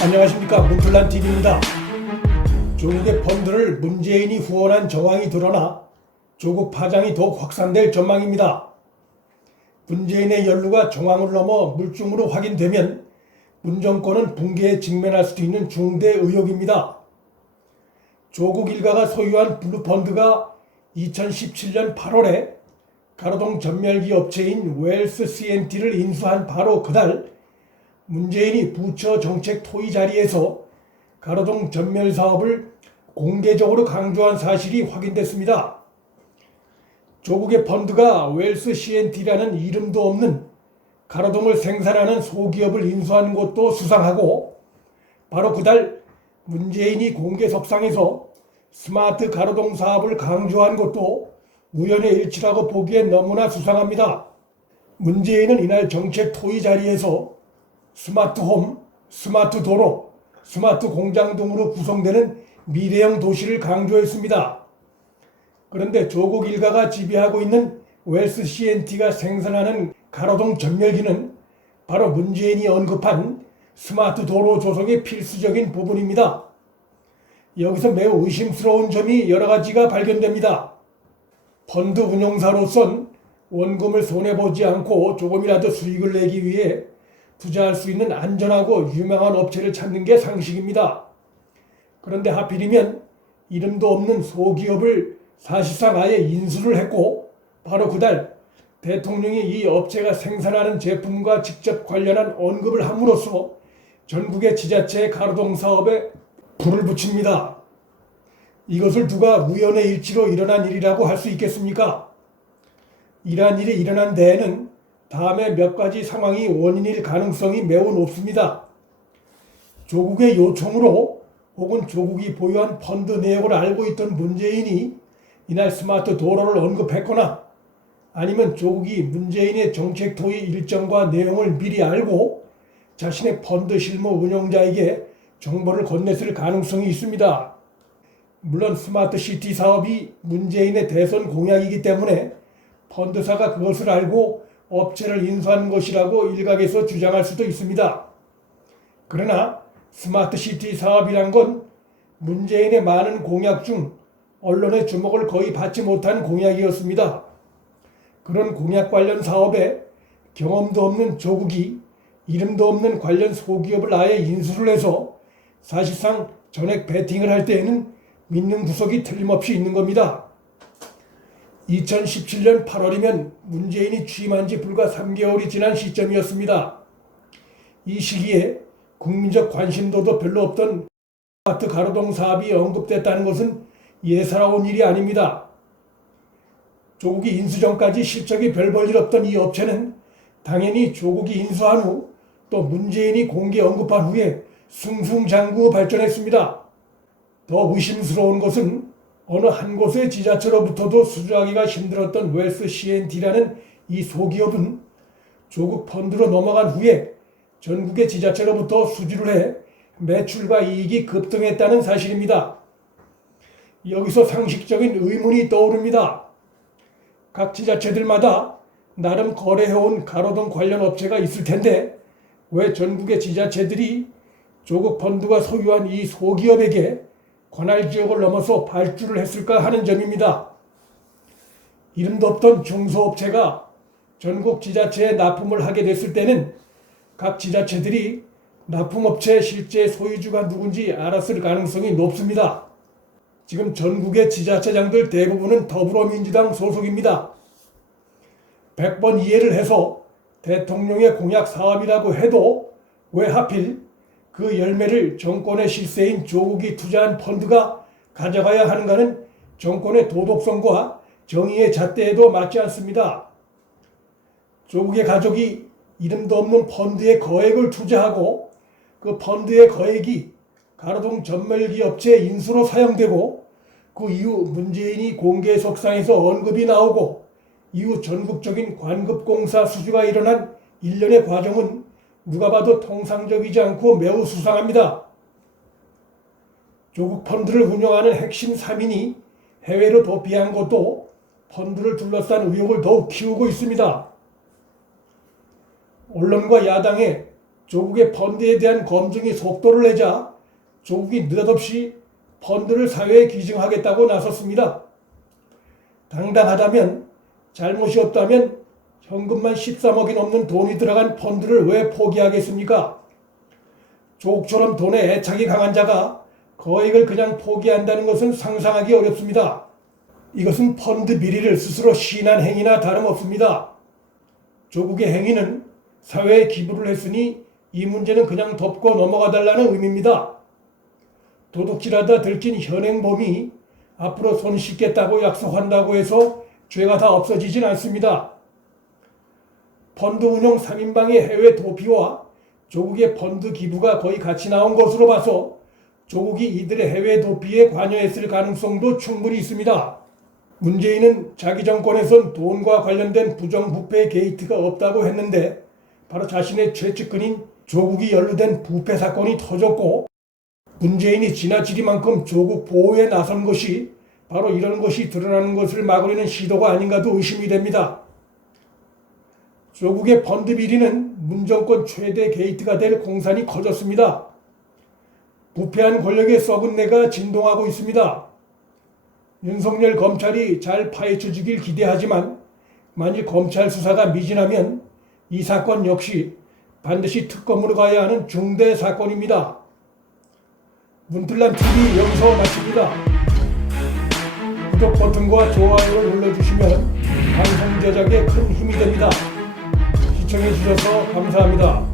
안녕하십니까 문틀란 TV입니다. 조국의 펀드를 문재인이 후원한 정황이 드러나 조국 파장이 더욱 확산될 전망입니다. 문재인의 연루가 정황을 넘어 물증으로 확인되면 문 정권은 붕괴에 직면할 수도 있는 중대 의혹입니다. 조국 일가가 소유한 블루펀드가 2017년 8월에 가로동 전멸기 업체인 웰스 CNT를 인수한 바로 그날 문재인이 부처 정책 토의 자리에서 가로동 전멸 사업을 공개적으로 강조한 사실이 확인됐습니다. 조국의 펀드가 웰스 CNT라는 이름도 없는 가로동을 생산하는 소기업을 인수한 것도 수상하고 바로 그달 문재인이 공개석상에서 스마트 가로동 사업을 강조한 것도 우연의 일치라고 보기엔 너무나 수상합니다. 문재인은 이날 정책 토의 자리에서 스마트 홈, 스마트 도로, 스마트 공장 등으로 구성되는 미래형 도시를 강조했습니다. 그런데 조국 일가가 지배하고 있는 웰스 CNT가 생산하는 가로동 전멸기는 바로 문재인이 언급한 스마트 도로 조성의 필수적인 부분입니다. 여기서 매우 의심스러운 점이 여러 가지가 발견됩니다. 펀드 운용사로선 원금을 손해보지 않고 조금이라도 수익을 내기 위해 투자할 수 있는 안전하고 유명한 업체를 찾는 게 상식입니다. 그런데 하필이면 이름도 없는 소기업을 사실상 아예 인수를 했고 바로 그달 대통령이 이 업체가 생산하는 제품과 직접 관련한 언급을 함으로써 전국의 지자체 가로동 사업에 불을 붙입니다. 이것을 누가 우연의 일치로 일어난 일이라고 할 수 있겠습니까? 이러한 일이 일어난 데에는 다음에 몇 가지 상황이 원인일 가능성이 매우 높습니다. 조국의 요청으로 혹은 조국이 보유한 펀드 내역을 알고 있던 문재인이 이날 스마트 도로를 언급했거나 아니면 조국이 문재인의 정책 토의 일정과 내용을 미리 알고 자신의 펀드 실무 운영자에게 정보를 건넸을 가능성이 있습니다. 물론 스마트 시티 사업이 문재인의 대선 공약이기 때문에 펀드사가 그것을 알고 업체를 인수한 것이라고 일각에서 주장할 수도 있습니다. 그러나 스마트 시티 사업이란 건 문재인의 많은 공약 중 언론의 주목을 거의 받지 못한 공약이었습니다. 그런 공약 관련 사업에 경험도 없는 조국이 이름도 없는 관련 소기업을 아예 인수를 해서 사실상 전액 베팅을 할 때에는 믿는 구석이 틀림없이 있는 겁니다. 2017년 8월이면 문재인이 취임한 지 불과 3개월이 지난 시점이었습니다. 이 시기에 국민적 관심도도 별로 없던 아파트 가로동 사업이 언급됐다는 것은 예사로운 일이 아닙니다. 조국이 인수 전까지 실적이 별 볼 일 없던 이 업체는 당연히 조국이 인수한 후 또 문재인이 공개 언급한 후에 승승장구 발전했습니다. 더 의심스러운 것은 어느 한 곳의 지자체로부터도 수주하기가 힘들었던 웨스 CNT라는 이 소기업은 조국 펀드로 넘어간 후에 전국의 지자체로부터 수주를 해 매출과 이익이 급등했다는 사실입니다. 여기서 상식적인 의문이 떠오릅니다. 각 지자체들마다 나름 거래해온 가로등 관련 업체가 있을 텐데 왜 전국의 지자체들이 조국 펀드가 소유한 이 소기업에게 관할 지역을 넘어서 발주를 했을까 하는 점입니다. 이름도 없던 중소업체가 전국 지자체에 납품을 하게 됐을 때는 각 지자체들이 납품업체 실제 소유주가 누군지 알았을 가능성이 높습니다. 지금 전국의 지자체장들 대부분은 더불어민주당 소속입니다. 100번 이해를 해서 대통령의 공약 사업이라고 해도 왜 하필 그 열매를 정권의 실세인 조국이 투자한 펀드가 가져가야 하는가는 정권의 도덕성과 정의의 잣대에도 맞지 않습니다. 조국의 가족이 이름도 없는 펀드에 거액을 투자하고 그 펀드의 거액이 가로등 전멸기 업체 인수로 사용되고 그 이후 문재인이 공개 석상에서 언급이 나오고 이후 전국적인 관급공사 수주가 일어난 일련의 과정은 누가 봐도 통상적이지 않고 매우 수상합니다. 조국 펀드를 운영하는 핵심 3인이 해외로 도피한 것도 펀드를 둘러싼 의혹을 더욱 키우고 있습니다. 언론과 야당의 조국의 펀드에 대한 검증이 속도를 내자 조국이 느닷없이 펀드를 사회에 기증하겠다고 나섰습니다. 당당하다면 잘못이 없다면 현금만 13억이 넘는 돈이 들어간 펀드를 왜 포기하겠습니까? 조국처럼 돈에 애착이 강한 자가 거액을 그냥 포기한다는 것은 상상하기 어렵습니다. 이것은 펀드 비리를 스스로 시인한 행위나 다름없습니다. 조국의 행위는 사회에 기부를 했으니 이 문제는 그냥 덮고 넘어가 달라는 의미입니다. 도둑질하다 들킨 현행범이 앞으로 손 씻겠다고 약속한다고 해서 죄가 다 없어지진 않습니다. 펀드 운용 3인방의 해외 도피와 조국의 펀드 기부가 거의 같이 나온 것으로 봐서 조국이 이들의 해외 도피에 관여했을 가능성도 충분히 있습니다. 문재인은 자기 정권에선 돈과 관련된 부정부패 게이트가 없다고 했는데 바로 자신의 최측근인 조국이 연루된 부패 사건이 터졌고 문재인이 지나치리만큼 조국 보호에 나선 것이 바로 이런 것이 드러나는 것을 막으려는 시도가 아닌가도 의심이 됩니다. 조국의 펀드 비리는 문정권 최대 게이트가 될 공산이 커졌습니다. 부패한 권력의 썩은 내가 진동하고 있습니다. 윤석열 검찰이 잘 파헤쳐 주길 기대하지만 만일 검찰 수사가 미진하면 이 사건 역시 반드시 특검으로 가야 하는 중대 사건입니다. 문틀란 TV 여기서 마칩니다. 구독 버튼과 좋아요를 눌러주시면 방송 제작에 큰 힘이 됩니다. 시청해 주셔서 감사합니다.